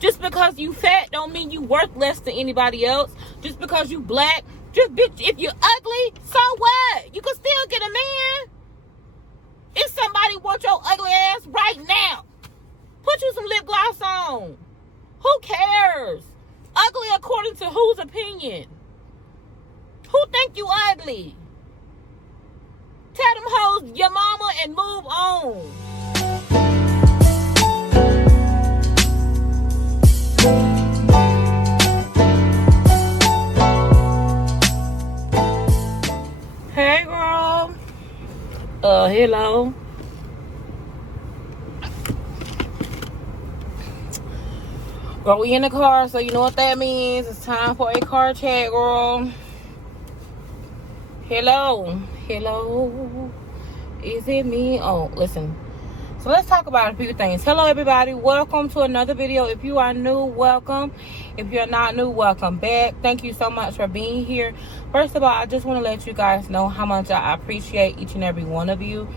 Just because you fat don't mean you worth less than anybody else. Just because you black, just bitch, if you're ugly, so what? You can still get a man. If somebody wants your ugly ass right now, put you some lip gloss on. Who cares? Ugly according to whose opinion? Who think you ugly? Tell them hoes your mama and move on. Hey girl. Hello. Girl, we in the car, so you know what that means. It's time for a car chat, girl. Hello. Hello. Is it me? Oh, listen. So let's talk about a few things. Hello, everybody. Welcome to another video. If you are new, welcome. If you're not new, welcome back. Thank you so much for being here. First of all, I just want to let you guys know how much I appreciate each and every one of you.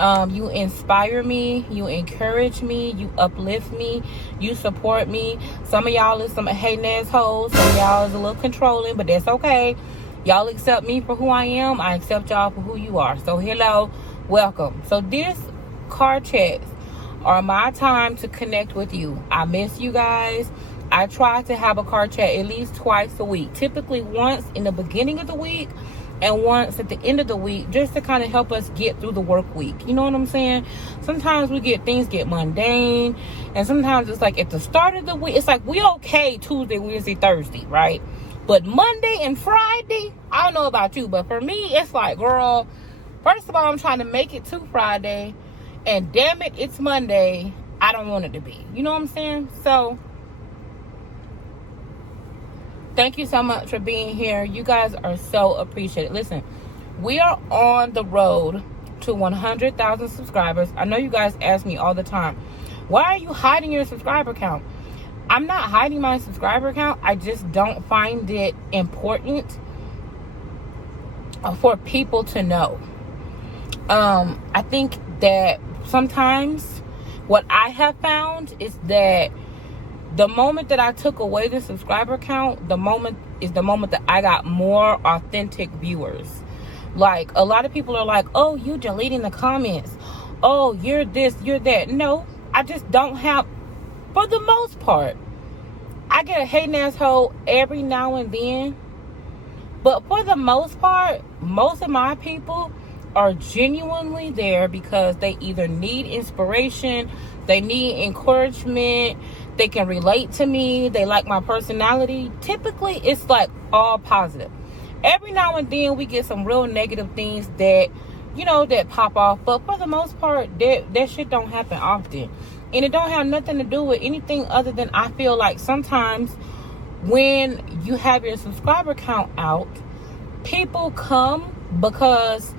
You inspire me, you encourage me, you uplift me, you support me. Some of y'all is some hating assholes. Some of y'all is a little controlling, but that's okay. Y'all accept me for who I am. I accept y'all for who you are. So hello, welcome. So this car chats are my time to connect with you. I miss you guys. I try to have a car chat at least twice a week. Typically once in the beginning of the week and once at the end of the week, just to kind of help us get through the work week. You know what I'm saying? Sometimes things get mundane, and sometimes it's like at the start of the week, it's like we okay Tuesday, Wednesday, Thursday, right? But Monday and Friday, I don't know about you, but for me, it's like, girl, first of all, I'm trying to make it to Friday, and damn it, it's Monday. I don't want it to be. You know what I'm saying? So thank you so much for being here. You guys are so appreciated. Listen, we are on the road to 100,000 subscribers. I know you guys ask me all the time, why are you hiding your subscriber count? I'm not hiding my subscriber count. I just don't find it important for people to know. I think that sometimes what I have found is that the moment that I took away the subscriber count, the moment that I got more authentic viewers. Like, a lot of people are like, oh, you deleting the comments. Oh, you're this, you're that. No, I just don't have, for the most part. I get a hating asshole every now and then. But for the most part, most of my people are genuinely there because they either need inspiration, they need encouragement, they can relate to me, they like my personality. Typically, it's like all positive. Every now and then we get some real negative things that, you know, that pop off. But for the most part, that shit don't happen often. And it don't have nothing to do with anything other than I feel like sometimes when you have your subscriber count out, people come because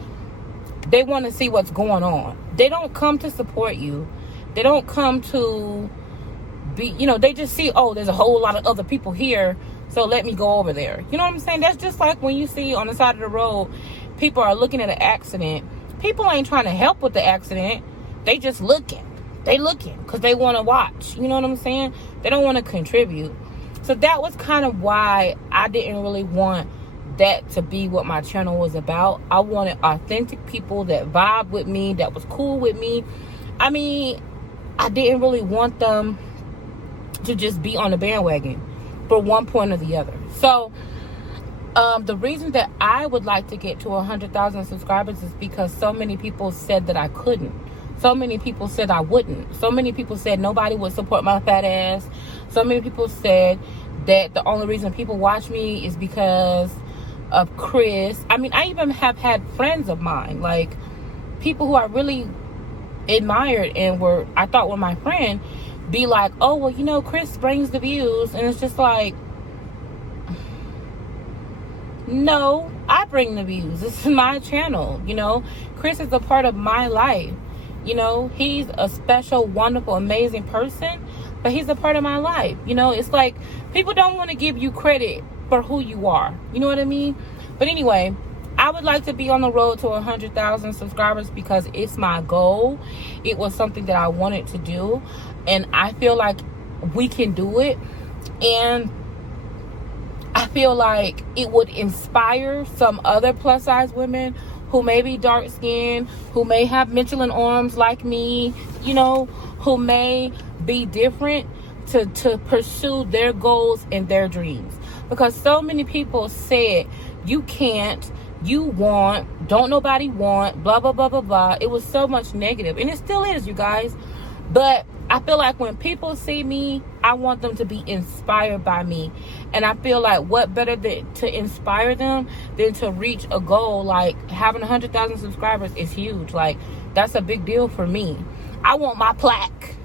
they want to see what's going on. They don't come to support you. They don't come to be, you know, they just see, oh, there's a whole lot of other people here, so let me go over there. You know what I'm saying? That's just like when you see on the side of the road, people are looking at an accident. People ain't trying to help with the accident. They just looking. They looking because they want to watch. You know what I'm saying? They don't want to contribute. So that was kind of why I didn't really want that to be what my channel was about. I wanted authentic people that vibe with me, that was cool with me. I mean, I didn't really want them to just be on the bandwagon for one point or the other. So the reason that I would like to get to 100,000 subscribers is because so many people said that I couldn't. So many people said I wouldn't. So many people said nobody would support my fat ass. So many people said that the only reason people watch me is because of Chris. I mean, I even have had friends of mine, like people who I really admired and I thought were my friend, be like, oh, well, you know, Chris brings the views. And it's just like, no, I bring the views. This is my channel, you know. Chris is a part of my life. You know, he's a special, wonderful, amazing person, but he's a part of my life. You know, it's like people don't want to give you credit for who you are. You know what I mean? But anyway, I would like to be on the road to 100,000 subscribers because it's my goal. It was something that I wanted to do. And I feel like we can do it. And I feel like it would inspire some other plus size women who may be dark skinned, who may have Michelin arms like me, you know, who may be different, to pursue their goals and their dreams. Because so many people said, you can't, you want, don't nobody want, blah, blah, blah, blah, blah. It was so much negative. And it still is, you guys. But I feel like when people see me, I want them to be inspired by me. And I feel like what better to inspire them than to reach a goal. Like having 100,000 subscribers is huge. Like that's a big deal for me. I want my plaque.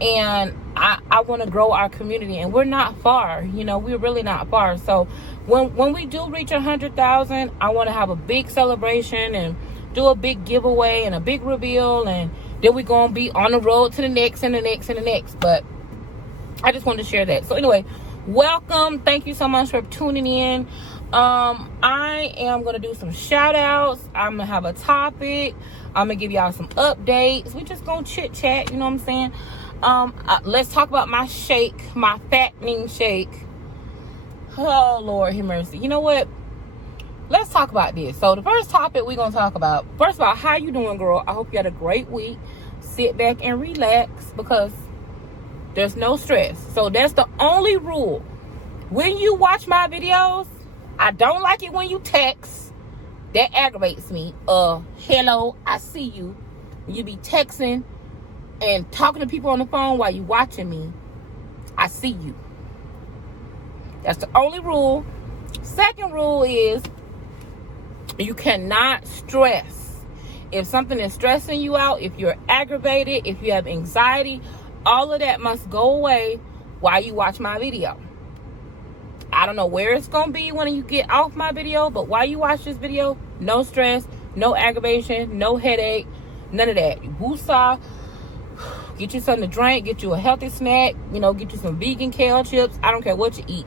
And I want to grow our community. And we're not far. You know, we're really not far. So when we do reach 100,000, I want to have a big celebration and do a big giveaway and a big reveal. And then we're going to be on the road to the next and the next and the next. But I just wanted to share that. So anyway, welcome. Thank you so much for tuning in. I am going to do some shout outs. I'm going to have a topic. I'm going to give y'all some updates. We just going to chit chat. You know what I'm saying? Let's talk about my shake, my fattening shake. Oh, Lord, have mercy. You know what? Let's talk about this. So the first topic we're going to talk about, first of all, how you doing, girl? I hope you had a great week. Sit back and relax because there's no stress. So that's the only rule. When you watch my videos, I don't like it when you text. That aggravates me. Hello, I see you. You be texting and talking to people on the phone while you watching me. I see you. That's the only rule. Second rule is you cannot stress. If something is stressing you out, if you're aggravated, if you have anxiety, all of that must go away while you watch my video. I don't know where it's going to be when you get off my video, but while you watch this video, no stress, no aggravation, no headache, none of that. Woosah. Get you something to drink, get you a healthy snack, you know, get you some vegan kale chips. I don't care what you eat.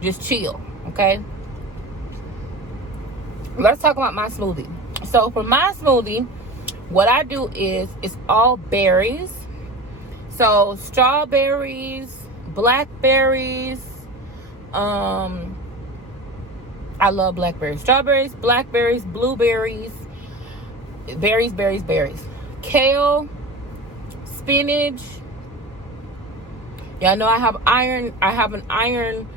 Just chill, okay? Let's talk about my smoothie. So for my smoothie, what I do is it's all berries. So strawberries, blackberries. I love blackberries. Strawberries, blackberries, blueberries, berries. Kale, spinach. Y'all know I have iron. I have an iron.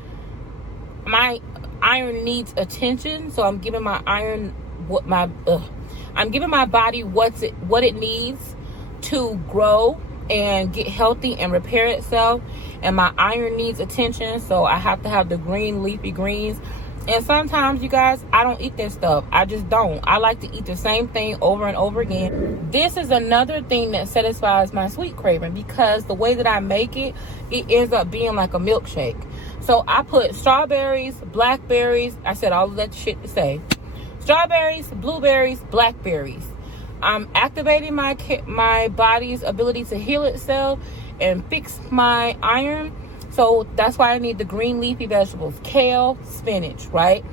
My iron needs attention, so I'm giving my iron I'm giving my body what it needs to grow and get healthy and repair itself. And my iron needs attention, so I have to have the green leafy greens. And sometimes, you guys, I don't eat that stuff. I just don't. I like to eat the same thing over and over again. This is another thing that satisfies my sweet craving, because the way that I make it, it ends up being like a milkshake. So I put strawberries, blackberries. I said all of that shit to say. Strawberries, blueberries, blackberries. I'm activating my body's ability to heal itself and fix my iron. So that's why I need the green leafy vegetables, kale, spinach, right?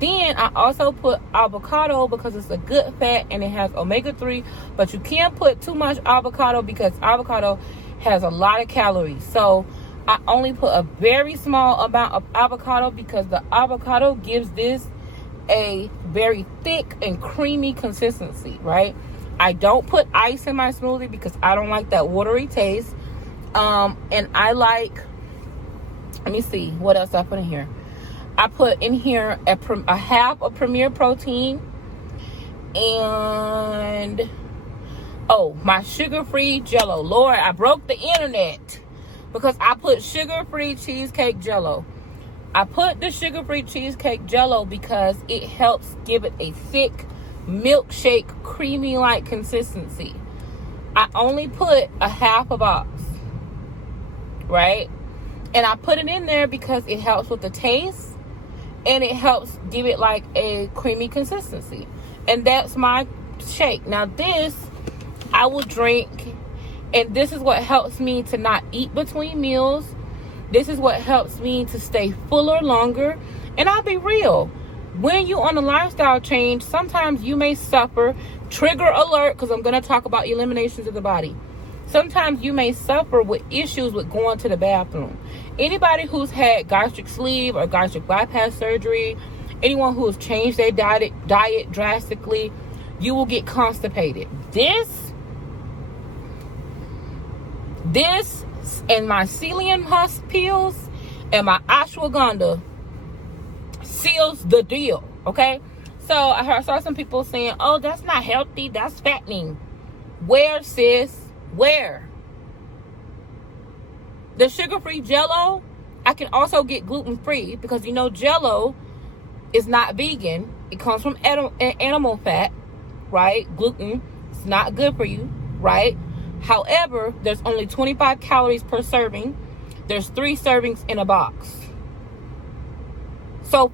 Then I also put avocado because it's a good fat and it has omega-3. But you can't put too much avocado because avocado has a lot of calories. So I only put a very small amount of avocado because the avocado gives this a very thick and creamy consistency, right? I don't put ice in my smoothie because I don't like that watery taste. And I like, let me see what else I put in here. I put in here a half of Premier Protein and my sugar-free Jello. Lord, I broke the internet because I put sugar-free cheesecake Jello. I put the sugar-free cheesecake Jello because it helps give it a thick milkshake, creamy-like consistency. I only put a half a box, right? And I put it in there because it helps with the taste and it helps give it like a creamy consistency. And that's my shake. Now this I will drink, and this is what helps me to not eat between meals. This is what helps me to stay fuller longer. And I'll be real, when you're on a lifestyle change, sometimes you may suffer. Trigger alert, because I'm going to talk about eliminations of the body. sometimes you may suffer with issues with going to the bathroom. Anybody who's had gastric sleeve or gastric bypass surgery, anyone who has changed their diet drastically, you will get constipated. This and my psyllium husk pills and my ashwagandha seals the deal, okay? So I saw some people saying, oh, that's not healthy, that's fattening. Where, sis? Where? The sugar-free Jell-O, I can also get gluten-free because, you know, Jell-O is not vegan. It comes from animal fat, right? Gluten is not good for you, right? However, there's only 25 calories per serving. There's 3 servings in a box. So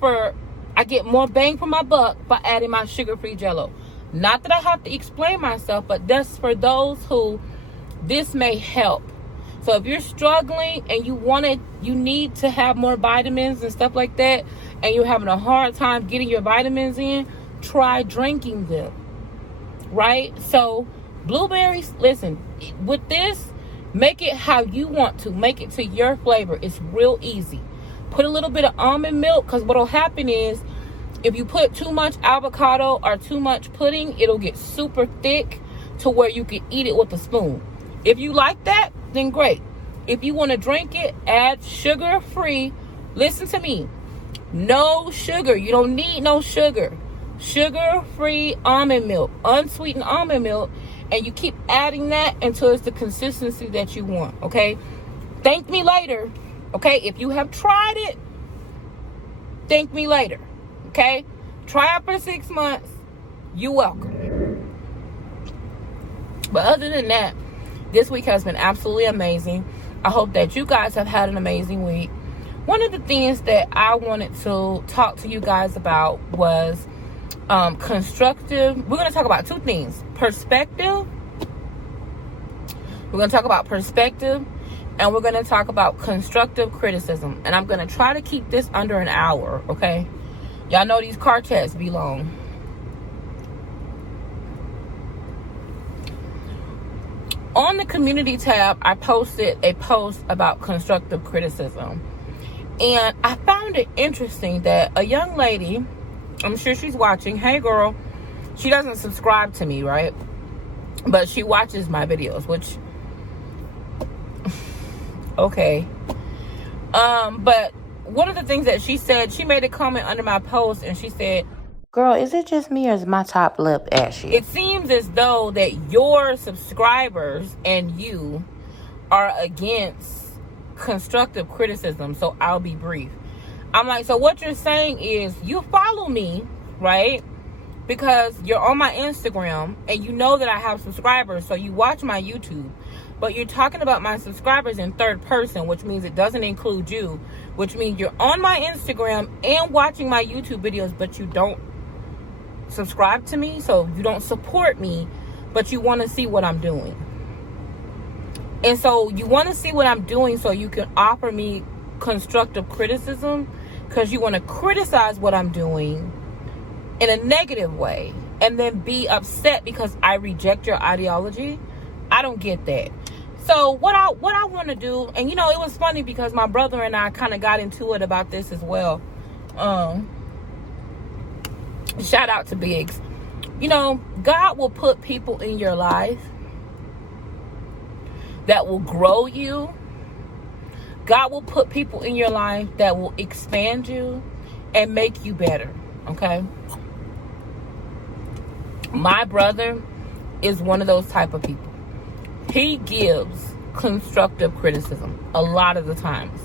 I get more bang for my buck by adding my sugar-free Jell-O. Not that I have to explain myself, but that's for those who this may help. So if you're struggling and you need to have more vitamins and stuff like that, and you're having a hard time getting your vitamins in, try drinking them, right? So blueberries, listen, with this, make it how you want to. Make it to your flavor. It's real easy. Put a little bit of almond milk, because what will happen is if you put too much avocado or too much pudding, it'll get super thick to where you can eat it with a spoon. If you like that, then great. If you want to drink it, add sugar-free. Listen to me. No sugar. You don't need no sugar. Sugar-free almond milk, unsweetened almond milk, and you keep adding that until it's the consistency that you want, okay? Thank me later, okay? If you have tried it, thank me later, okay? Try it for 6 months. You're welcome. But other than that, this week has been absolutely amazing. I hope that you guys have had an amazing week. One of the things that I wanted to talk to you guys about was constructive. We're going to talk about 2 things. Perspective. We're going to talk about perspective, and we're going to talk about constructive criticism. And I'm going to try to keep this under an hour, okay? Y'all know these car chats be long. On the community tab, I posted a post about constructive criticism. And I found it interesting that a young lady, I'm sure she's watching. Hey, girl. She doesn't subscribe to me, right? But she watches my videos, which... okay. But one of the things that she said, she made a comment under my post, and she said, girl, is it just me or is my top lip ashy? It seems as though that your subscribers and you are against constructive criticism, so I'll be brief. I'm like, so what you're saying is you follow me, right? Because you're on my Instagram and you know that I have subscribers, so you watch my YouTube. But you're talking about my subscribers in third person, which means it doesn't include you, which means you're on my Instagram and watching my YouTube videos, but you don't subscribe to me, so you don't support me, but you want to see what I'm doing. And so you want to see what I'm doing so you can offer me constructive criticism, because you want to criticize what I'm doing in a negative way and then be upset because I reject your ideology. I don't get that. So what I want to do, and you know, it was funny because my brother and I kind of got into it about this as well. Shout out to Biggs. You know, God will put people in your life that will grow you. God will put people in your life that will expand you and make you better, okay? My brother is one of those type of people. He gives constructive criticism a lot of the times.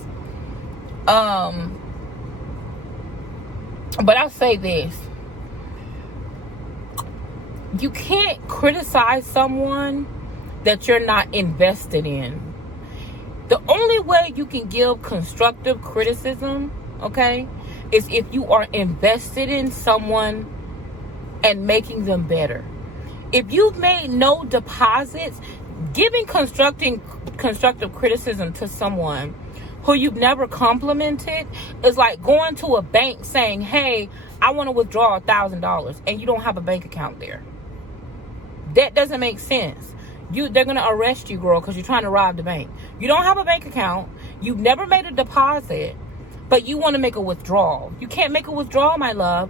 But I'll say this. You can't criticize someone that you're not invested in. The only way you can give constructive criticism, okay, is if you are invested in someone and making them better. If you've made no deposits, giving constructive criticism to someone who you've never complimented is like going to a bank saying, hey, I want to withdraw $1,000, and you don't have a bank account there. That doesn't make sense. they're going to arrest you, girl, because you're trying to rob the bank. You don't have a bank account. You've never made a deposit, but you want to make a withdrawal. You can't make a withdrawal, my love,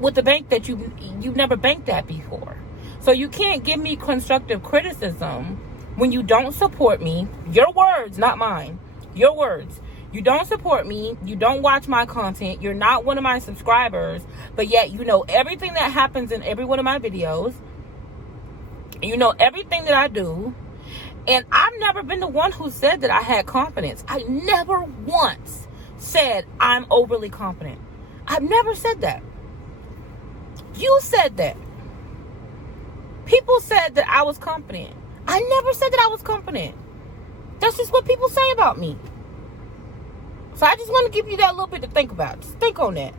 with the bank that you've never banked at before. So you can't give me constructive criticism when you don't support me. Your words, not mine. Your words. You don't support me. You don't watch my content. You're not one of my subscribers, but yet you know everything that happens in every one of my videos. You know everything that I do. And I've never been the one who said that I had confidence. I never once said I'm overly confident. I've never said that. You said that. People said that I was confident. I never said that I was confident. That's just what people say about me. So I just want to give you that little bit to think about. Just think on that.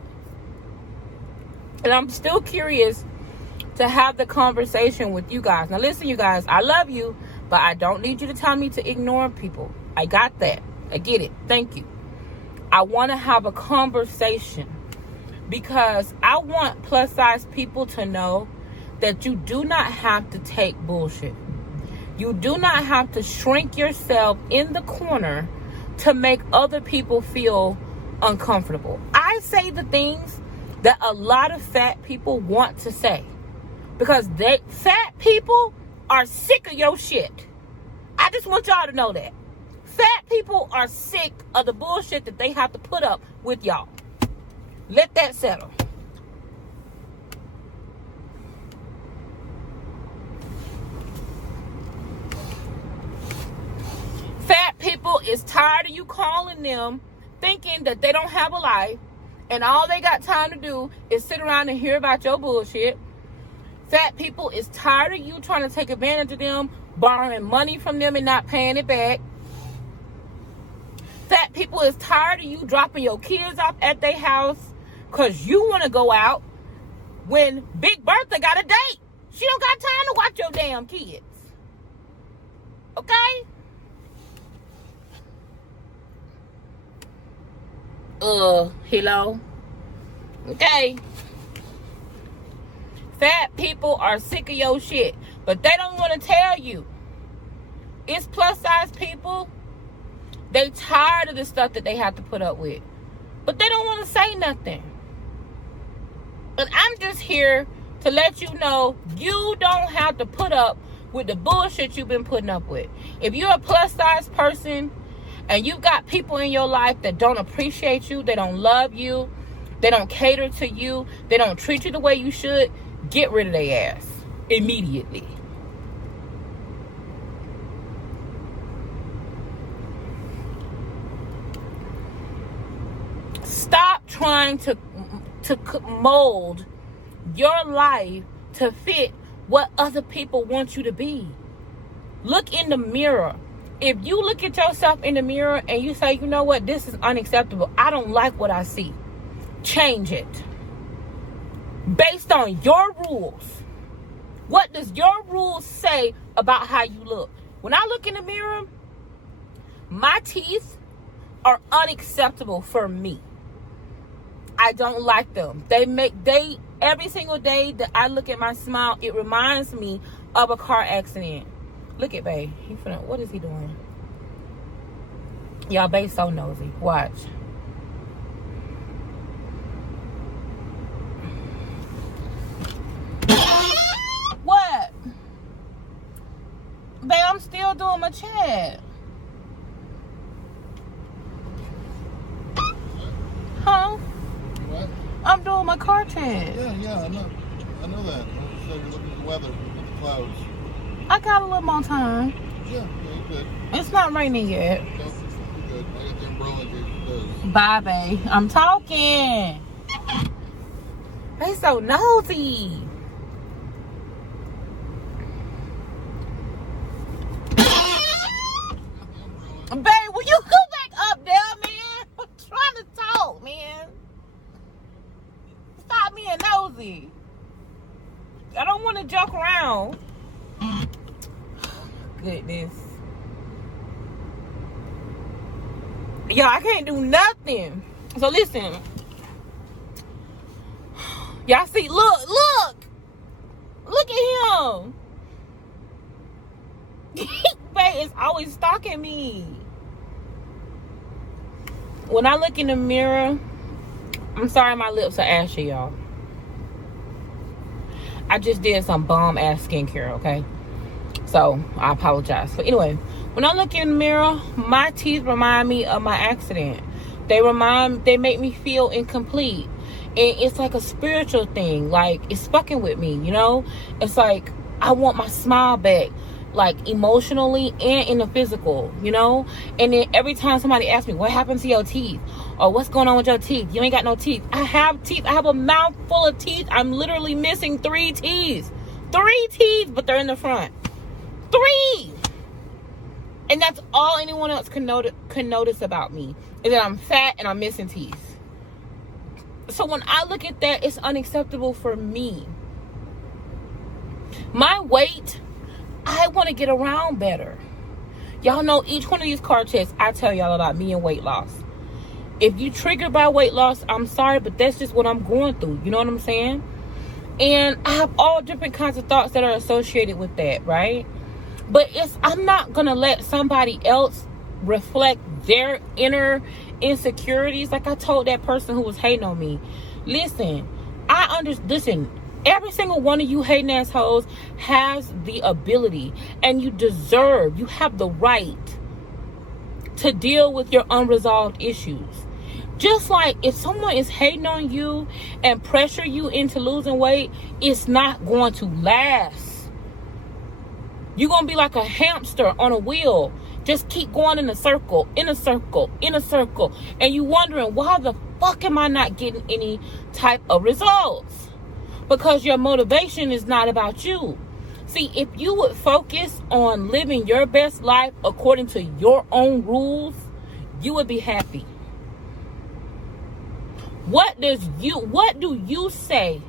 And I'm still curious to have the conversation with you guys. Now listen, you guys, I love you, but I don't need you to tell me to ignore people. I got that. I get it. Thank you. I want to have a conversation because I want plus size people to know that you do not have to take bullshit. You do not have to shrink yourself in the corner to make other people feel uncomfortable. I say the things that a lot of fat people want to say because fat people are sick of your shit. I just want y'all to know that. Fat people are sick of the bullshit that they have to put up with y'all. Let that settle. Fat people is tired of you calling them thinking that they don't have a life and all they got time to do is sit around and hear about your bullshit. Fat people is tired of you trying to take advantage of them, borrowing money from them and not paying it back. Fat people is tired of you dropping your kids off at their house because you want to go out when Big Bertha got a date. She don't got time to watch your damn kids. Okay? Hello? Okay. Fat people are sick of your shit, but they don't want to tell you. It's plus size people. They tired of the stuff that they have to put up with, but they don't want to say nothing. And I'm just here to let you know you don't have to put up with the bullshit you've been putting up with. If you're a plus size person and you've got people in your life that don't appreciate you, they don't love you, they don't cater to you, they don't treat you the way you should, get rid of their ass immediately. Stop trying to mold your life to fit what other people want you to be. Look in the mirror. If you look at yourself in the mirror and you say, you know what, this is unacceptable, I don't like what I see, change it. Based on your rules. What does your rules say about how you look? When I look in the mirror, my teeth are unacceptable for me. I don't like them. Every single day that I look at my smile, it reminds me of a car accident. Look at Bae. What is he doing? Y'all, Bae's so nosy. Watch. What? Bae, I'm still doing my chat. Huh? What? I'm doing my car chat. Yeah, I know that. So you're looking at the weather, looking at the clouds. I got a little more time. Yeah, you're good. It's not raining yet. No, you're good. I got the umbrella in case it does. Bye, babe. I'm talking. They so nosy. Babe, will you go back up there, man? I'm trying to talk, man. Stop being nosy. I don't want to joke around. Goodness. Yo, I can't do nothing. So listen. Y'all see, look at him. Faye is always stalking me. When I look in the mirror, I'm sorry my lips are ashy, y'all. I just did some bomb ass skincare, okay? So I apologize. But anyway, when I look in the mirror, my teeth remind me of my accident. They make me feel incomplete. And it's like a spiritual thing. Like, it's fucking with me, you know? It's like I want my smile back, like emotionally and in the physical, you know? And then every time somebody asks me, what happened to your teeth? Or what's going on with your teeth? You ain't got no teeth. I have teeth. I have a mouth full of teeth. I'm literally missing 3 teeth. 3 teeth, but they're in the front. 3! And that's all anyone else can notice about me, is that I'm fat and I'm missing teeth. So when I look at that, it's unacceptable for me. My weight, I want to get around better. Y'all know each one of these card checks, I tell y'all about me and weight loss. If you triggered by weight loss, I'm sorry, but that's just what I'm going through. You know what I'm saying? And I have all different kinds of thoughts that are associated with that, right? But I'm not going to let somebody else reflect their insecurities. Like I told that person who was hating on me, listen, every single one of you hating assholes has the ability, and you have the right to deal with your unresolved issues. Just like if someone is hating on you and pressure you into losing weight, it's not going to last. You're going to be like a hamster on a wheel. Just keep going in a circle, in a circle, in a circle. And you wondering, why the fuck am I not getting any type of results? Because your motivation is not about you. See, if you would focus on living your best life according to your own rules, you would be happy. What do you say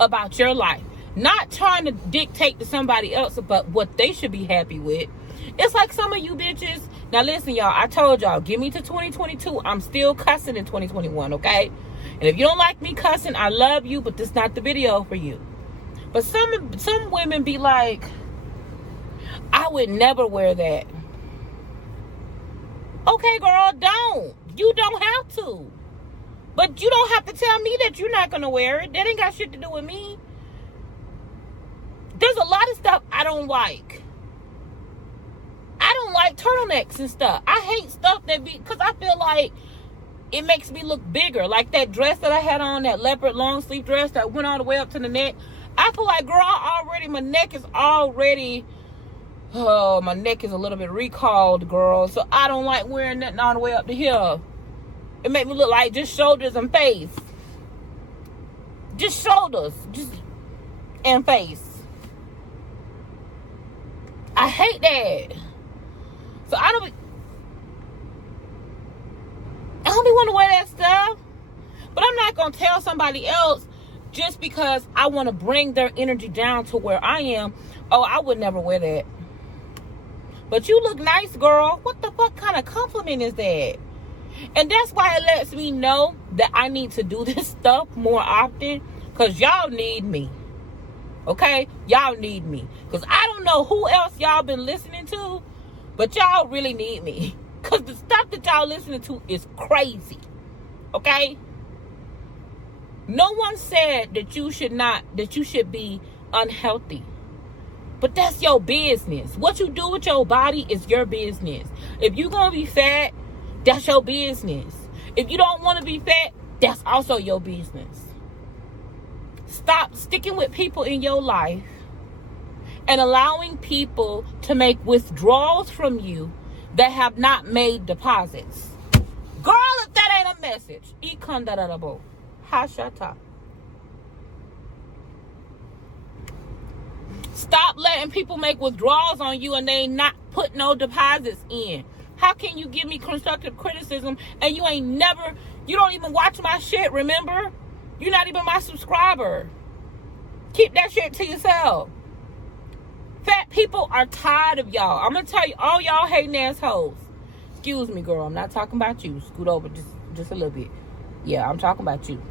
about your life? Not trying to dictate to somebody else about what they should be happy with. It's like some of you bitches. Now listen, y'all, I told y'all, give me to 2022. I'm still cussing in 2021, okay? And if you don't like me cussing, I love you, but this is not the video for you. But some women be like, I would never wear that. Okay, girl, don't. You don't have to. But you don't have to tell me that you're not going to wear it. That ain't got shit to do with me. There's a lot of stuff I don't like. I don't like turtlenecks and stuff. I hate stuff because I feel like it makes me look bigger. Like that dress that I had on, that leopard long sleeve dress that went all the way up to the neck. I feel like, girl, my neck is a little bit recalled, girl. So I don't like wearing nothing all the way up to here. It make me look like just shoulders and face. Just shoulders. And face. I hate that. So I don't be want to wear that stuff. But I'm not going to tell somebody else just because I want to bring their energy down to where I am. Oh, I would never wear that. But you look nice, girl. What the fuck kind of compliment is that? And that's why it lets me know that I need to do this stuff more often. Because y'all need me. Okay? Y'all need me. Because I don't know who else y'all been listening to. But y'all really need me. Because the stuff that y'all listening to is crazy. Okay? No one said that you should be unhealthy. But that's your business. What you do with your body is your business. If you're going to be fat, that's your business. If you don't want to be fat, that's also your business. Stop sticking with people in your life and allowing people to make withdrawals from you that have not made deposits. Girl, if that ain't a message. Ikandarabo. Hashata. Stop letting people make withdrawals on you and they not put no deposits in. How can you give me constructive criticism and you don't even watch my shit, remember? You're not even my subscriber. Keep that shit to yourself. Fat people are tired of y'all. I'm going to tell you, all y'all hating assholes. Excuse me, girl. I'm not talking about you. Scoot over just a little bit. Yeah, I'm talking about you.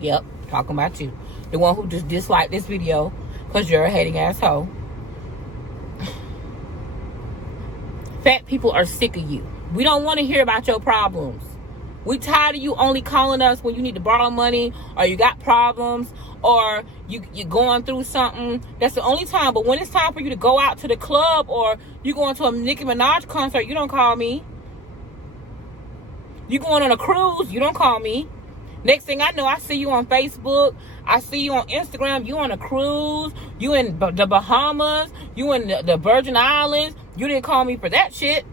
Yep, talking about you. The one who just disliked this video because you're a hating asshole. Fat people are sick of you. We don't want to hear about your problems. We tired of you only calling us when you need to borrow money, or you got problems, or you're going through something. That's the only time. But when it's time for you to go out to the club, or you going to a Nicki Minaj concert, you don't call me. You going on a cruise, you don't call me. Next thing I know, I see you on Facebook. I see you on Instagram. You on a cruise. You in the Bahamas. You in the Virgin Islands. You didn't call me for that shit.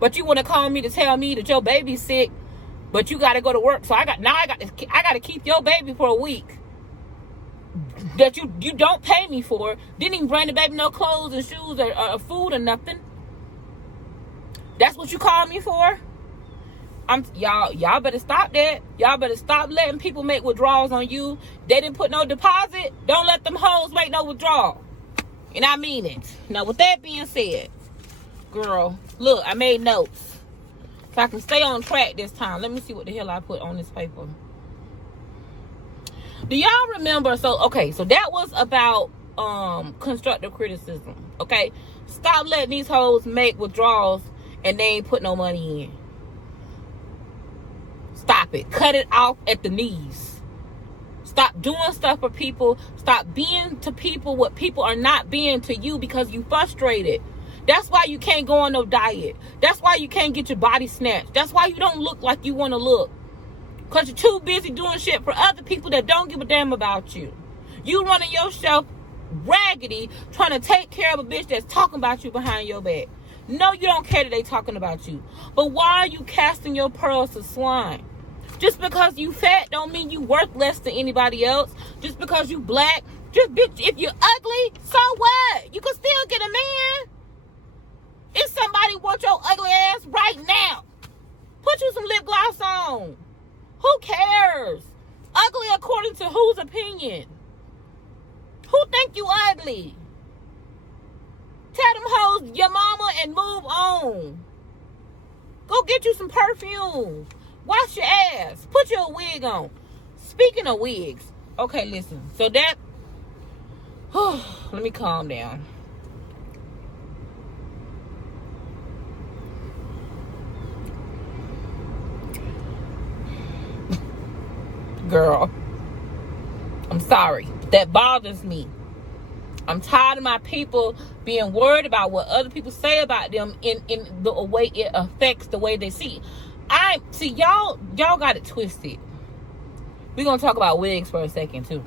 But you want to call me to tell me that your baby's sick, but you got to go to work. So I got to keep your baby for a week that you don't pay me for. Didn't even bring the baby no clothes and shoes or food or nothing. That's what you call me for? Y'all better stop that. Y'all better stop letting people make withdrawals on you. They didn't put no deposit. Don't let them hoes make no withdrawal. And I mean it. Now, with that being said, girl, look, I made notes so I can stay on track this time. Let me see what the hell I put on this paper. Do y'all remember? So that was about constructive criticism. Okay, stop letting these hoes make withdrawals and they ain't put no money in. Stop it. Cut it off at the knees. Stop doing stuff for people. Stop being to people what people are not being to you because you frustrated. That's why you can't go on no diet. That's why you can't get your body snatched. That's why you don't look like you want to look. Because you're too busy doing shit for other people that don't give a damn about you. You running yourself raggedy trying to take care of a bitch that's talking about you behind your back. No, you don't care that they talking about you. But why are you casting your pearls to swine? Just because you fat don't mean you worth less than anybody else. Just because you black, just bitch, if you're ugly, so what? You can still get a man. If somebody wants your ugly ass right now, put you some lip gloss on. Who cares? Ugly according to whose opinion? Who think you ugly? Tell them hoes your mama and move on. Go get you some perfume. Wash your ass. Put your wig on. Speaking of wigs. Okay, listen. So that... let me calm down. Girl. I'm sorry. That bothers me. I'm tired of my people being worried about what other people say about them in the way it affects the way they see. Y'all got it twisted. We're gonna talk about wigs for a second too.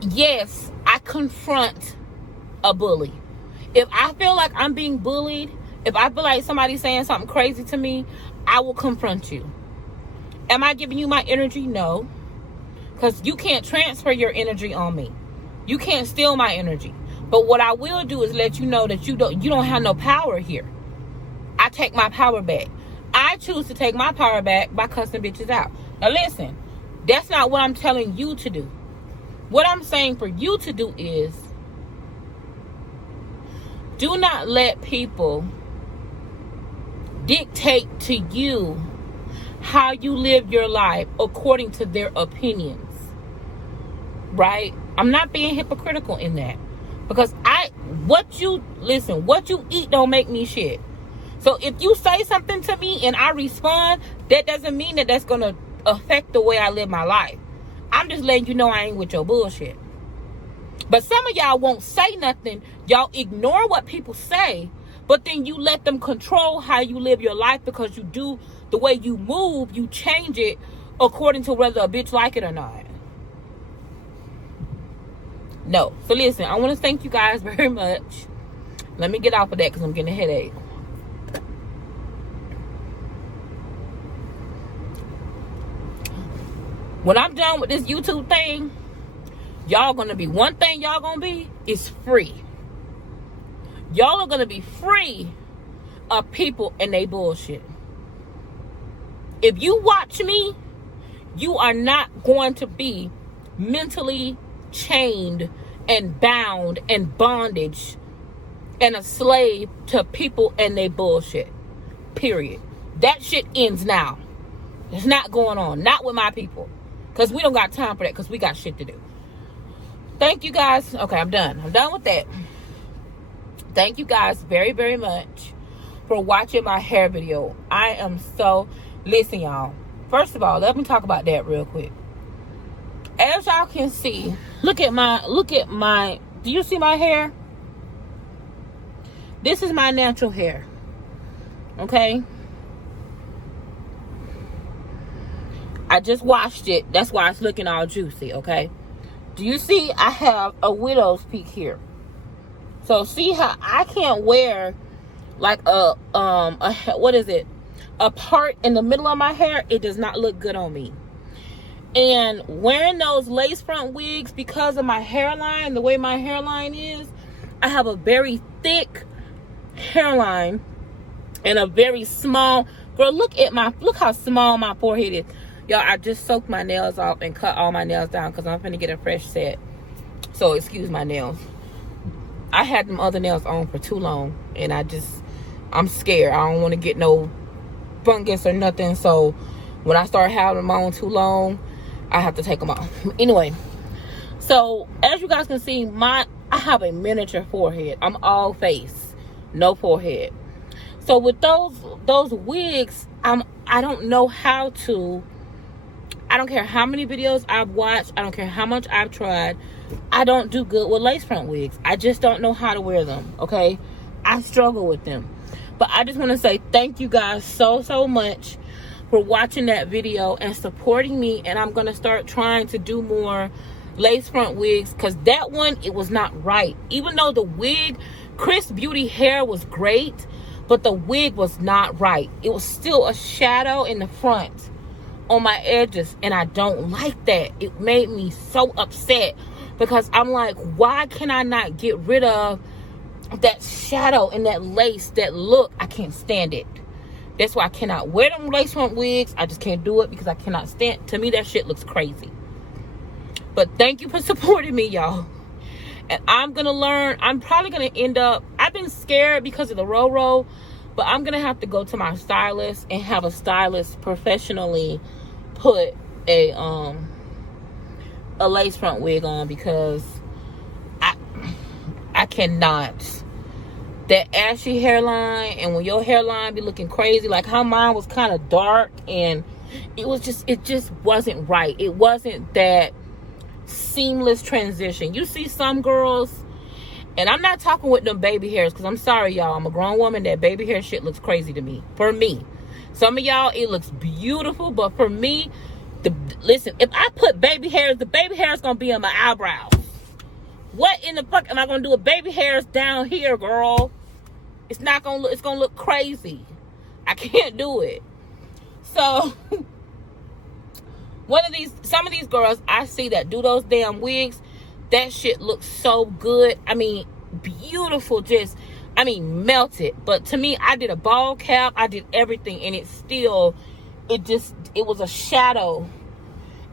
Yes, I confront a bully. If I feel like I'm being bullied, if I feel like somebody's saying something crazy to me, I will confront you. Am I giving you my energy? No. Because you can't transfer your energy on me. You can't steal my energy. But what I will do is let you know that you don't have no power here. I take my power back. I choose to take my power back by cussing bitches out. Now listen, that's not what I'm telling you to do. What I'm saying for you to do is do not let people dictate to you how you live your life according to their opinions. Right? I'm not being hypocritical in that. Because what you eat don't make me shit. So if you say something to me and I respond, that doesn't mean that that's going to affect the way I live my life. I'm just letting you know I ain't with your bullshit. But some of y'all won't say nothing. Y'all ignore what people say, but then you let them control how you live your life because you do the way you move, you change it according to whether a bitch like it or not. No. So listen, I want to thank you guys very much. Let me get off of that because I'm getting a headache. When I'm done with this YouTube thing, y'all gonna be, one thing y'all gonna be is free. Y'all are gonna be free of people and they bullshit. If you watch me, you are not going to be mentally chained and bound and bondage and a slave to people and they bullshit. Period. That shit ends now. It's not going on. Not with my people. Because we don't got time for that because we got shit to do. Thank you guys. Okay, I'm done. I'm done with that. thank you guys very, very much for watching my hair video. I am so... Listen, y'all. First of all, let me talk about that real quick. As y'all can see, look at my... Do you see my hair? This is my natural hair. Okay? I just washed it. That's why it's looking all juicy, okay? Do you see I have a widow's peak here? So see how I can't wear like a part in the middle of my hair. It does not look good on me. And wearing those lace front wigs, because of my hairline, the way my hairline is, I have a very thick hairline and a very small... Girl, look how small my forehead is. Y'all, I just soaked my nails off and cut all my nails down because I'm finna get a fresh set. So, excuse my nails. I had them other nails on for too long. And I'm scared. I don't want to get no fungus or nothing. So, when I start having them on too long, I have to take them off. Anyway. So, as you guys can see, I have a miniature forehead. I'm all face. No forehead. So, with those wigs, I don't know how to... I don't care how many videos I've watched. I don't care how much I've tried. I don't do good with lace front wigs. I just don't know how to wear them, okay? I struggle with them. But I just want to say thank you guys so, so much for watching that video and supporting me. And I'm going to start trying to do more lace front wigs because that one, it was not right. Even though the wig, Chris Beauty hair was great, but the wig was not right. It was still a shadow in the front on my edges, and I don't like that. It made me so upset because I'm like, why can I not get rid of that shadow and that lace, that look? I can't stand it. That's why I cannot wear them lace front wigs. I just can't do it because I cannot stand. To me, that shit looks crazy. But thank you for supporting me, y'all. And I'm gonna learn. I'm probably gonna end up... I've been scared because of the roll, but I'm gonna have to go to my stylist and have a stylist professionally put a lace front wig on because I cannot. That ashy hairline, and when your hairline be looking crazy, like how mine was kind of dark, and it just wasn't right. It wasn't that seamless transition. You see some girls, and I'm not talking with them baby hairs because I'm sorry, y'all. I'm a grown woman. That baby hair shit looks crazy to me. For me. Some of y'all, it looks beautiful. But for me, listen, if I put baby hairs, the baby hair is going to be on my eyebrows. What in the fuck am I going to do with baby hairs down here, girl? It's not going to look, it's going to look crazy. I can't do it. So, some of these girls I see that do those damn wigs, that shit looks so good. I mean, beautiful, melted. But to me, I did a ball cap, I did everything, and it was a shadow,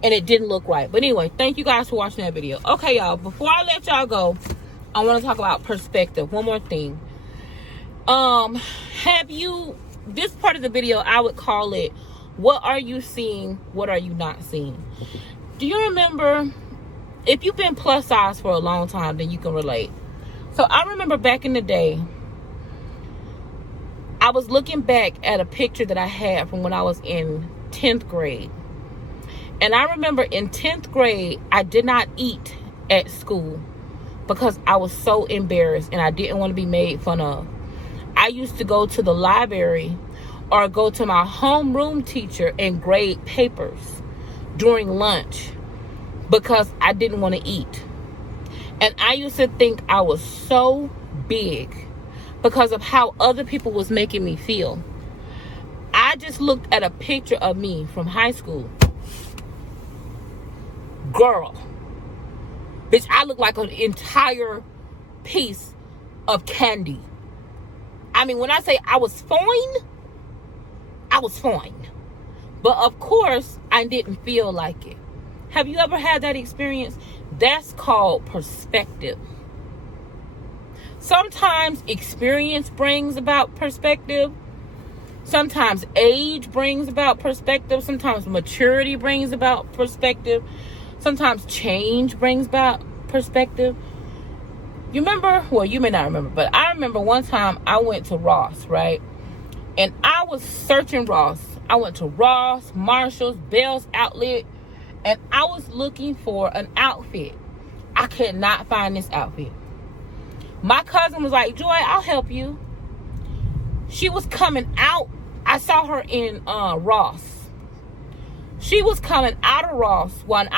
and it didn't look right. But anyway, thank you guys for watching that video. Okay, y'all, before I let y'all go, I want to talk about perspective. One more thing. This part of the video, I would call it, what are you seeing? What are you not seeing? Do you remember, if you've been plus size for a long time, then you can relate. So I remember back in the day, I was looking back at a picture that I had from when I was in 10th grade. And I remember in 10th grade, I did not eat at school because I was so embarrassed and I didn't want to be made fun of. I used to go to the library or go to my homeroom teacher and grade papers during lunch because I didn't want to eat. And I used to think I was so big because of how other people was making me feel. I just looked at a picture of me from high school. Girl, bitch, I look like an entire piece of candy. I mean, when I say I was fine, I was fine. But of course, I didn't feel like it. Have you ever had that experience? That's called perspective. Sometimes experience brings about perspective. Sometimes age brings about perspective. Sometimes maturity brings about perspective. Sometimes change brings about perspective. You remember? Well, you may not remember, but I remember one time I went to Ross, right? And I was searching Ross. I went to Ross, Marshall's, Bell's Outlet, and I was looking for an outfit. I could not find this outfit. My cousin was like, Joy, I'll help you. She was coming out. I saw her in Ross. She was coming out of Ross when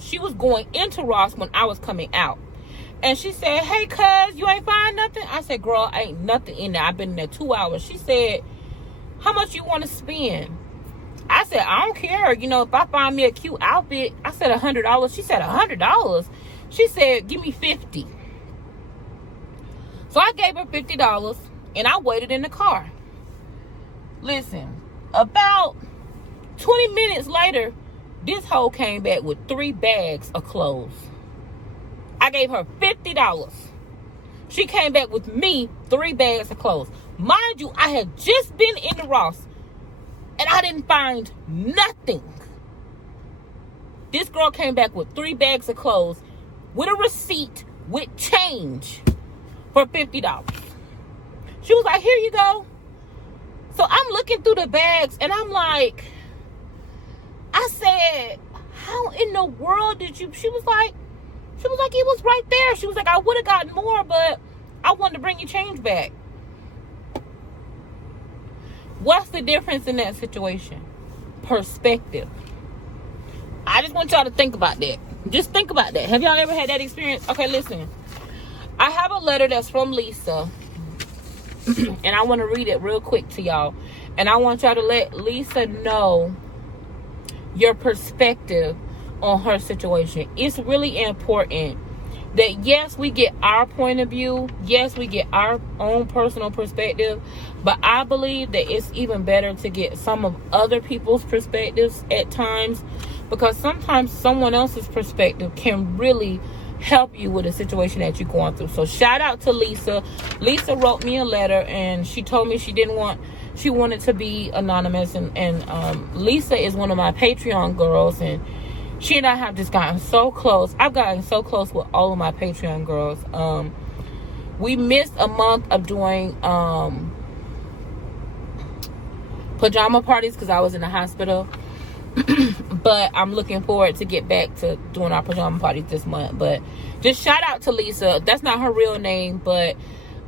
she was going into Ross when I was coming out. And she said, hey, cuz, you ain't find nothing? I said, girl, ain't nothing in there. I've been in there 2 hours. She said, how much you want to spend? I said, I don't care. You know, if I find me a cute outfit, I said $100. She said, $100? She said, give me 50. So I gave her $50 and I waited in the car. Listen, about 20 minutes later, this hoe came back with 3 bags of clothes. I gave her $50. She came back with me 3 bags of clothes. Mind you, I had just been in the Ross and I didn't find nothing. This girl came back with 3 bags of clothes with a receipt with change for $50. She was like, here you go. So I'm looking through the bags and I'm like, I said, how in the world did you? She was like, it was right there. She was like, I would have gotten more, but I wanted to bring your change back. What's the difference in that situation? Perspective. I just want y'all to think about that. Just think about that. Have y'all ever had that experience? Okay, listen. I have a letter that's from Lisa. And I want to read it real quick to y'all. And I want y'all to let Lisa know your perspective on her situation. It's really important that, yes, we get our point of view. Yes, we get our own personal perspective. But I believe that it's even better to get some of other people's perspectives at times. Because sometimes someone else's perspective can really help you with a situation that you're going through. So shout out to Lisa. Lisa wrote me a letter and she told me she wanted to be anonymous. And Lisa is one of my Patreon girls, and she and I have just gotten so close. I've gotten so close with all of my Patreon girls. We missed a month of doing pajama parties because I was in the hospital. But I'm looking forward to get back to doing our pajama parties this month. But just shout out to Lisa. That's not her real name, but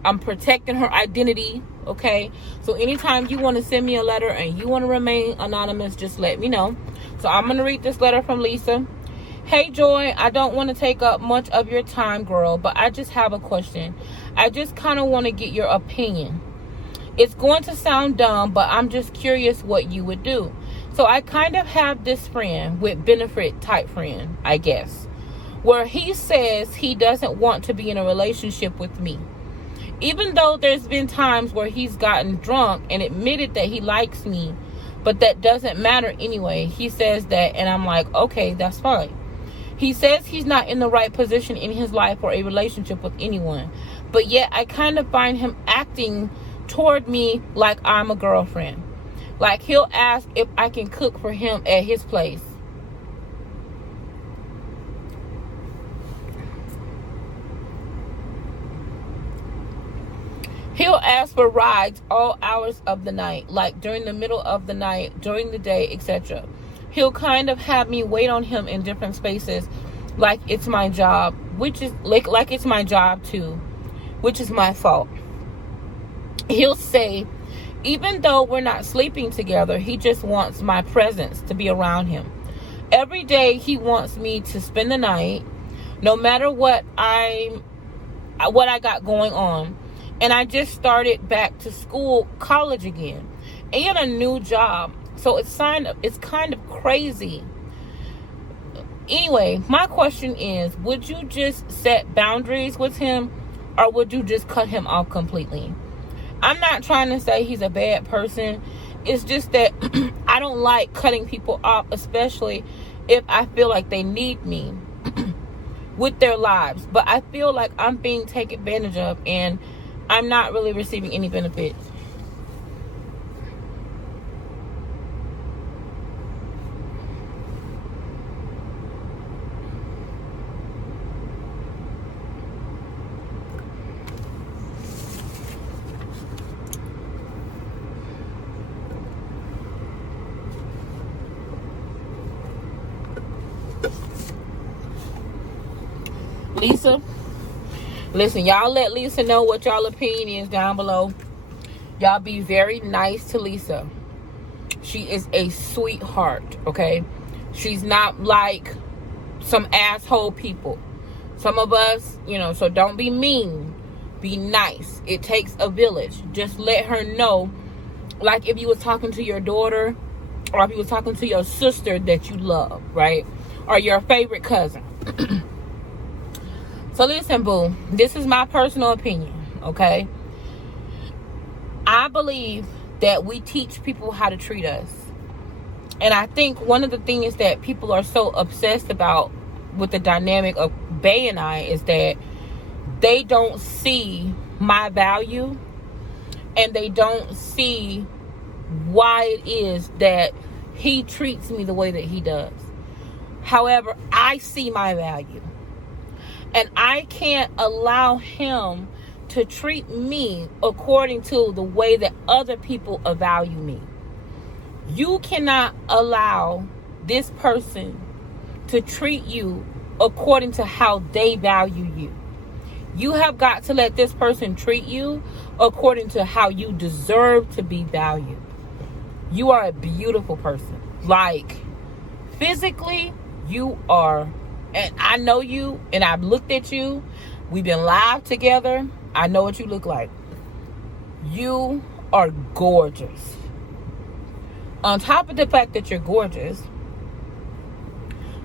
I'm protecting her identity, okay? So anytime you want to send me a letter and you want to remain anonymous, just let me know. So I'm going to read this letter from Lisa. Hey, Joy, I don't want to take up much of your time, girl, but I just have a question. I just kind of want to get your opinion. It's going to sound dumb, but I'm just curious what you would do. So I kind of have this friend with benefit type friend, I guess, where he says he doesn't want to be in a relationship with me. Even though there's been times where he's gotten drunk and admitted that he likes me, but that doesn't matter anyway. He says that, and I'm like, okay, that's fine. He says he's not in the right position in his life for a relationship with anyone, but yet I kind of find him acting toward me like I'm a girlfriend. Like, he'll ask if I can cook for him at his place. He'll ask for rides all hours of the night, like during the middle of the night, during the day, etc. He'll kind of have me wait on him in different spaces, like it's my job, which is like it's my job too, which is my fault. He'll say, even though we're not sleeping together, he just wants my presence to be around him. Every day he wants me to spend the night, no matter what I got going on. And I just started back to school, college again, and a new job. So it's kind of crazy. Anyway, my question is, would you just set boundaries with him, or would you just cut him off completely? I'm not trying to say he's a bad person. It's just that I don't like cutting people off, especially if I feel like they need me with their lives. But I feel like I'm being taken advantage of, and I'm not really receiving any benefits. Lisa, listen, y'all let Lisa know what y'all opinion is down below. Y'all be very nice to Lisa. She is a sweetheart, okay? She's not like some asshole people. Some of us, you know, so don't be mean. Be nice. It takes a village. Just let her know, like if you was talking to your daughter, or if you was talking to your sister that you love, right? Or your favorite cousin. So listen, boo. This is my personal opinion, okay? I believe that we teach people how to treat us. And I think one of the things that people are so obsessed about with the dynamic of Bay and I is that they don't see my value, and they don't see why it is that he treats me the way that he does. However, I see my value, and I can't allow him to treat me according to the way that other people value me. You cannot allow this person to treat you according to how they value you. You have got to let this person treat you according to how you deserve to be valued. You are a beautiful person. Like, physically, you are. And I know you, and I've looked at you. We've been live together. I know what you look like. You are gorgeous. On top of the fact that you're gorgeous,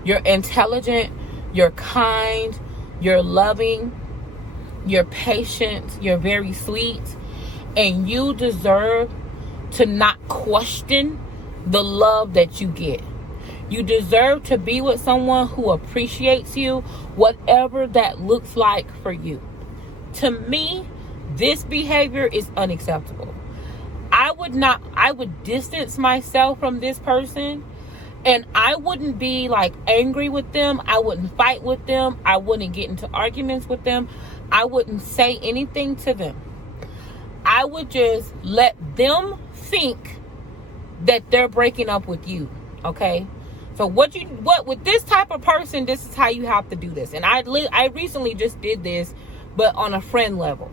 you're intelligent, you're kind, you're loving, you're patient, you're very sweet, and you deserve to not question the love that you get. You deserve to be with someone who appreciates you, whatever that looks like for you. To me, this behavior is unacceptable. I would distance myself from this person, and I wouldn't be like angry with them. I wouldn't fight with them. I wouldn't get into arguments with them. I wouldn't say anything to them. I would just let them think that they're breaking up with you. Okay? So what with this type of person, this is how you have to do this. And I recently just did this, but on a friend level.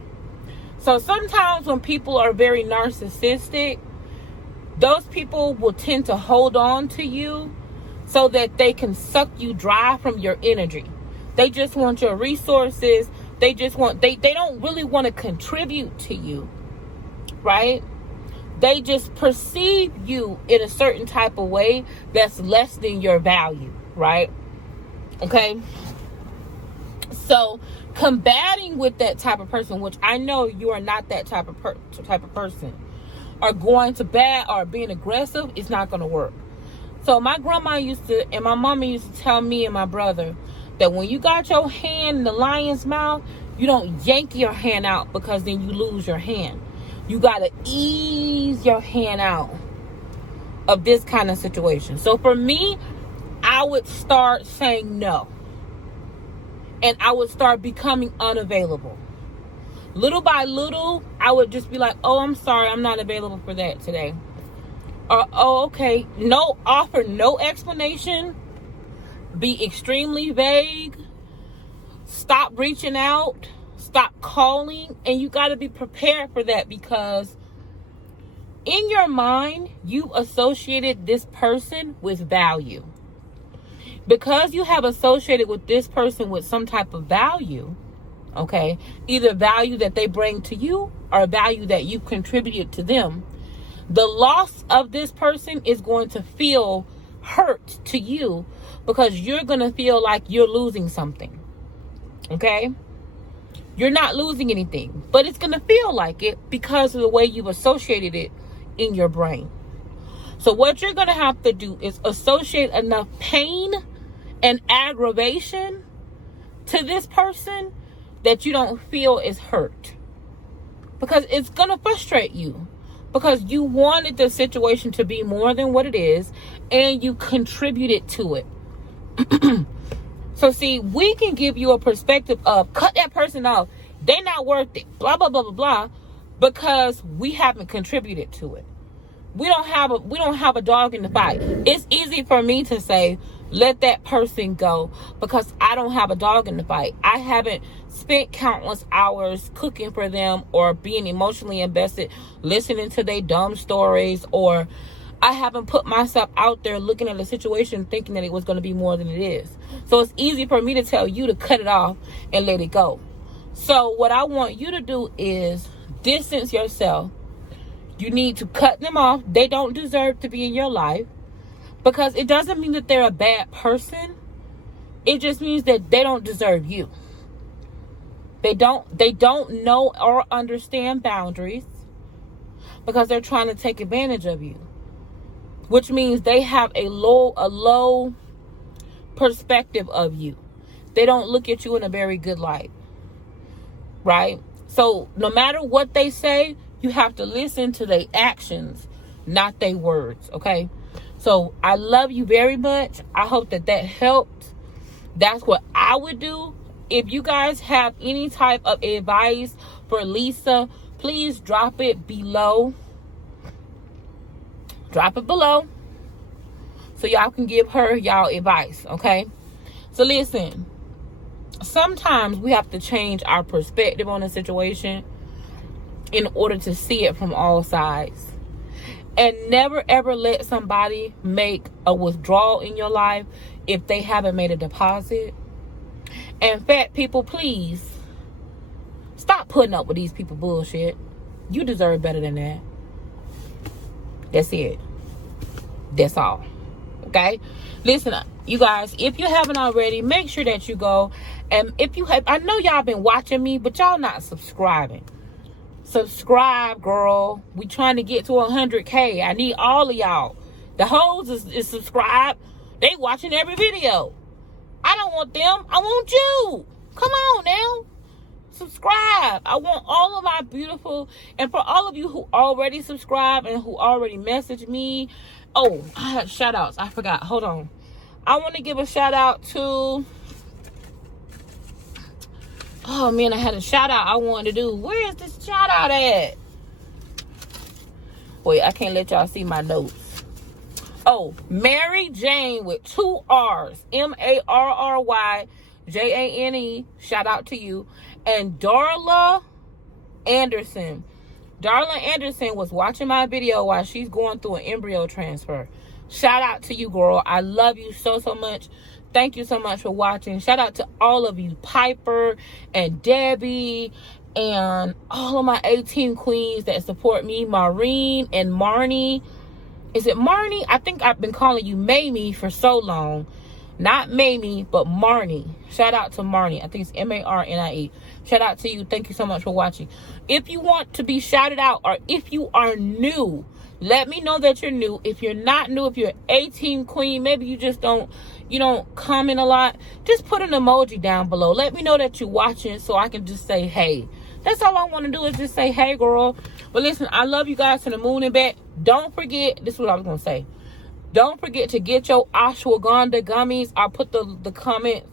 So sometimes when people are very narcissistic, those people will tend to hold on to you so that they can suck you dry from your energy. They just want your resources. They don't really want to contribute to you, right? They just perceive you in a certain type of way that's less than your value, right? Okay? So combating with that type of person, which I know you are not that type of person, or going to bat or being aggressive, it's not going to work. So my grandma and my mama used to tell me and my brother that when you got your hand in the lion's mouth, you don't yank your hand out, because then you lose your hand. You got to ease your hand out of this kind of situation. So for me, I would start saying no. And I would start becoming unavailable. Little by little, I would just be like, oh, I'm sorry, I'm not available for that today. Or, oh, okay. No, offer no explanation. Be extremely vague. Stop reaching out. Stop calling. And you got to be prepared for that, because in your mind, you associated this person with value. Because you have associated with this person with some type of value, okay, either value that they bring to you or value that you contributed to them, the loss of this person is going to feel hurt to you, because you're going to feel like you're losing something, okay? You're not losing anything, but it's going to feel like it because of the way you've associated it in your brain. So what you're going to have to do is associate enough pain and aggravation to this person that you don't feel is hurt, because it's going to frustrate you, because you wanted the situation to be more than what it is, and you contributed to it. So see, we can give you a perspective of cut that person off, they're not worth it, blah blah blah blah blah, because we haven't contributed to it. We don't have a dog in the fight. It's easy for me to say, let that person go, because I don't have a dog in the fight. I haven't spent countless hours cooking for them or being emotionally invested, listening to their dumb stories, or I haven't put myself out there looking at a situation thinking that it was going to be more than it is. So it's easy for me to tell you to cut it off and let it go. So what I want you to do is distance yourself. You need to cut them off. They don't deserve to be in your life, because it doesn't mean that they're a bad person. It just means that they don't deserve you. They don't know or understand boundaries, because they're trying to take advantage of you, which means they have a low perspective of you. They don't look at you in a very good light, right? So no matter what they say, you have to listen to their actions, not their words, okay? So I love you very much. I hope that helped. That's what I would do. If you guys have any type of advice for Lisa, please drop it below. Drop it below so y'all can give her y'all advice, okay? So listen, sometimes we have to change our perspective on a situation in order to see it from all sides. And never ever let somebody make a withdrawal in your life if they haven't made a deposit. And fat people, please stop putting up with these people bullshit. You deserve better than that. That's it. That's all. Okay? Listen, you guys, if you haven't already, make sure that you go. And if you have, I know y'all been watching me, but y'all not subscribing. Subscribe, girl. We trying to get to 100K. I need all of y'all. The hoes is subscribed. They watching every video. I don't want them. I want you. Come on now. Subscribe. I want all of my beautiful, and for all of you who already subscribe and who already message me. Oh, I had shout outs. I forgot. Hold on. I want to give a shout out to, oh man, I had a shout out I wanted to do. Where is this shout out at? Wait, I can't let y'all see my notes. Oh, Mary Jane with 2 R's. MARRYJANE. Shout out to you. And Darla Anderson. Darla Anderson was watching my video while she's going through an embryo transfer. Shout out to you, girl. I love you so much. Thank you so much for watching. Shout out to all of you, Piper and Debbie and all of my 18 queens that support me, Maureen and Marnie. Is it Marnie? I think I've been calling you Mamie for so long. Not Mamie, but Marnie. Shout out to Marnie. I think it's MARNIE. Shout out to you. Thank you so much for watching. If you want to be shouted out, or if you are new, let me know that you're new. If you're not new, if you're an 18 queen, maybe you just don't comment a lot, just put an emoji down below. Let me know that you're watching so I can just say, hey. That's all I want to do is just say, hey, girl. But listen, I love you guys to the moon and back. Don't forget, this is what I was going to say. Don't forget to get your ashwagandha gummies. I'll put the comment.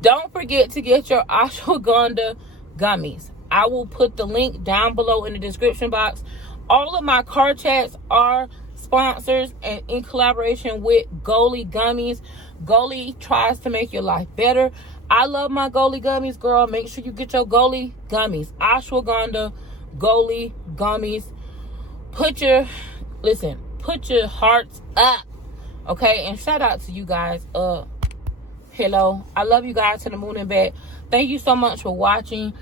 Don't forget to get your ashwagandha gummies. I will put the link down below in the description box. All of my card chats are sponsors and in collaboration with GOLI gummies. GOLI tries to make your life better. I love my GOLI gummies, girl. Make sure you get your GOLI gummies. Ashwagandha GOLI gummies. Put your hearts up, okay? And shout out to you guys. Hello, I love you guys to the moon and back. Thank you so much for watching.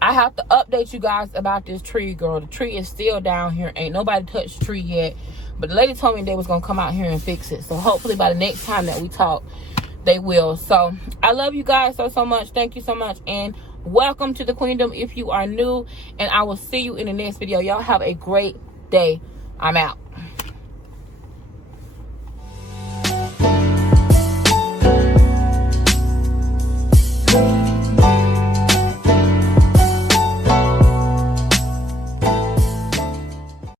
I have to update you guys about this tree, girl. The tree is still down here. Ain't nobody touched the tree yet, but the lady told me they was gonna come out here and fix it. So hopefully by the next time that we talk, they will. So I love you guys so much. Thank you so much, and welcome to the queendom if you are new, and I will see you in the next video. Y'all have a great day. I'm out.